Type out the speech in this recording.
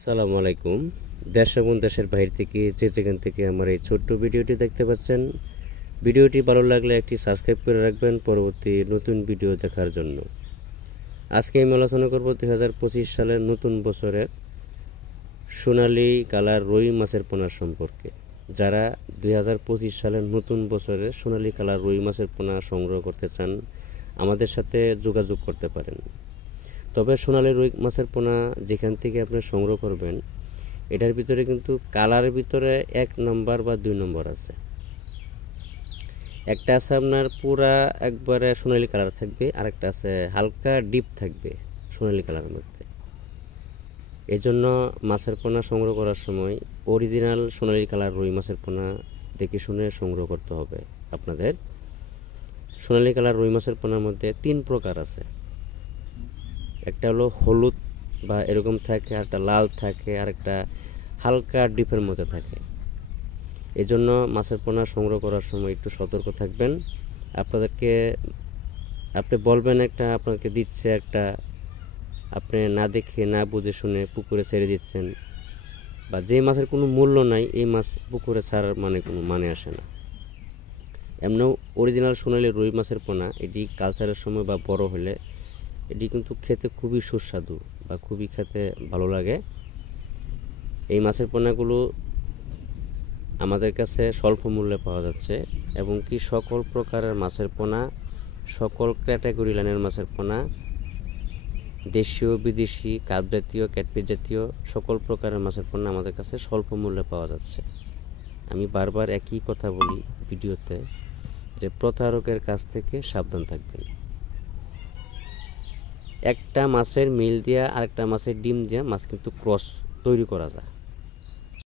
আসসালামু আলাইকুম। দেশ এবং দেশের বাইরে থেকে যে যেখান থেকে আমার এই ছোট্ট ভিডিওটি দেখতে পাচ্ছেন, ভিডিওটি ভালো লাগলে একটি সাবস্ক্রাইব করে রাখবেন পরবর্তী নতুন ভিডিও দেখার জন্য। আজকে আমি আলোচনা করব 2025 সালের নতুন বছরের সোনালী কালার রুই মাছের পোনা সম্পর্কে। যারা 2025 সালের নতুন বছরের সোনালী কালার রুই মাছের পোনা সংগ্রহ করতে চান, আমাদের সাথে যোগাযোগ করতে পারেন। তবে সোনালী রুই মাছের পোনা যেখান থেকে আপনি সংগ্রহ করবেন, এটার ভিতরে কিন্তু কালারের ভিতরে 1 নম্বর বা 2 নম্বর আছে। একটা আছে আপনার পুরা একবারে সোনালী কালার থাকবে, আরেকটা আছে হালকা ডিপ থাকবে সোনালী কালারের মধ্যে। এই জন্য মাছের পোনা সংগ্রহ করার সময় অরিজিনাল সোনালী কালার রুই মাছের পোনা দেখে শুনে সংগ্রহ করতে হবে আপনাদের। সোনালী কালার রুই মাছের পোনার মধ্যে 3 প্রকার আছে। একটা হলো হলুদ বা এরকম থাকে, আরেকটা লাল থাকে, আরেকটা হালকা ডিপের মধ্যে থাকে। এই জন্য মাছের পোনা সংগ্রহ করার সময় একটু সতর্ক থাকবেন। আপনি বলবেন একটা, আপনাকে দিচ্ছে একটা, আপনি না দেখে না বুঝে শুনে পুকুরে ছেড়ে দিচ্ছেন, বা যে মাছের কোনো মূল্য নাই এই মাছ পুকুরে ছাড়ার কোনো মানে আসে না। এমনিও অরিজিনাল সোনালী রুই মাছের পোনা এটি কালচারের সময় বা বড় হলে এটি কিন্তু খেতে খুবই সুস্বাদু বা খুবই খেতে ভালো লাগে। এই মাছের পোনাগুলো আমাদের কাছে স্বল্প মূল্যে পাওয়া যাচ্ছে, এবং কি সকল প্রকারের মাছের পোনা, সকল ক্যাটাগরি লাইনের মাছের পোনা, দেশীয় বিদেশি কার্প জাতীয় ক্যাটফিশ জাতীয় সকল প্রকারের মাছের পোনা আমাদের কাছে স্বল্প মূল্যে পাওয়া যাচ্ছে। আমি বারবার একই কথা বলি ভিডিওতে, যে প্রতারকের কাছ থেকে সাবধান থাকবেন। একটা মাছের মিল দিয়া আরেকটা মাছের ডিম দিয়া মাছ কিন্তু ক্রস তৈরি করা যায়।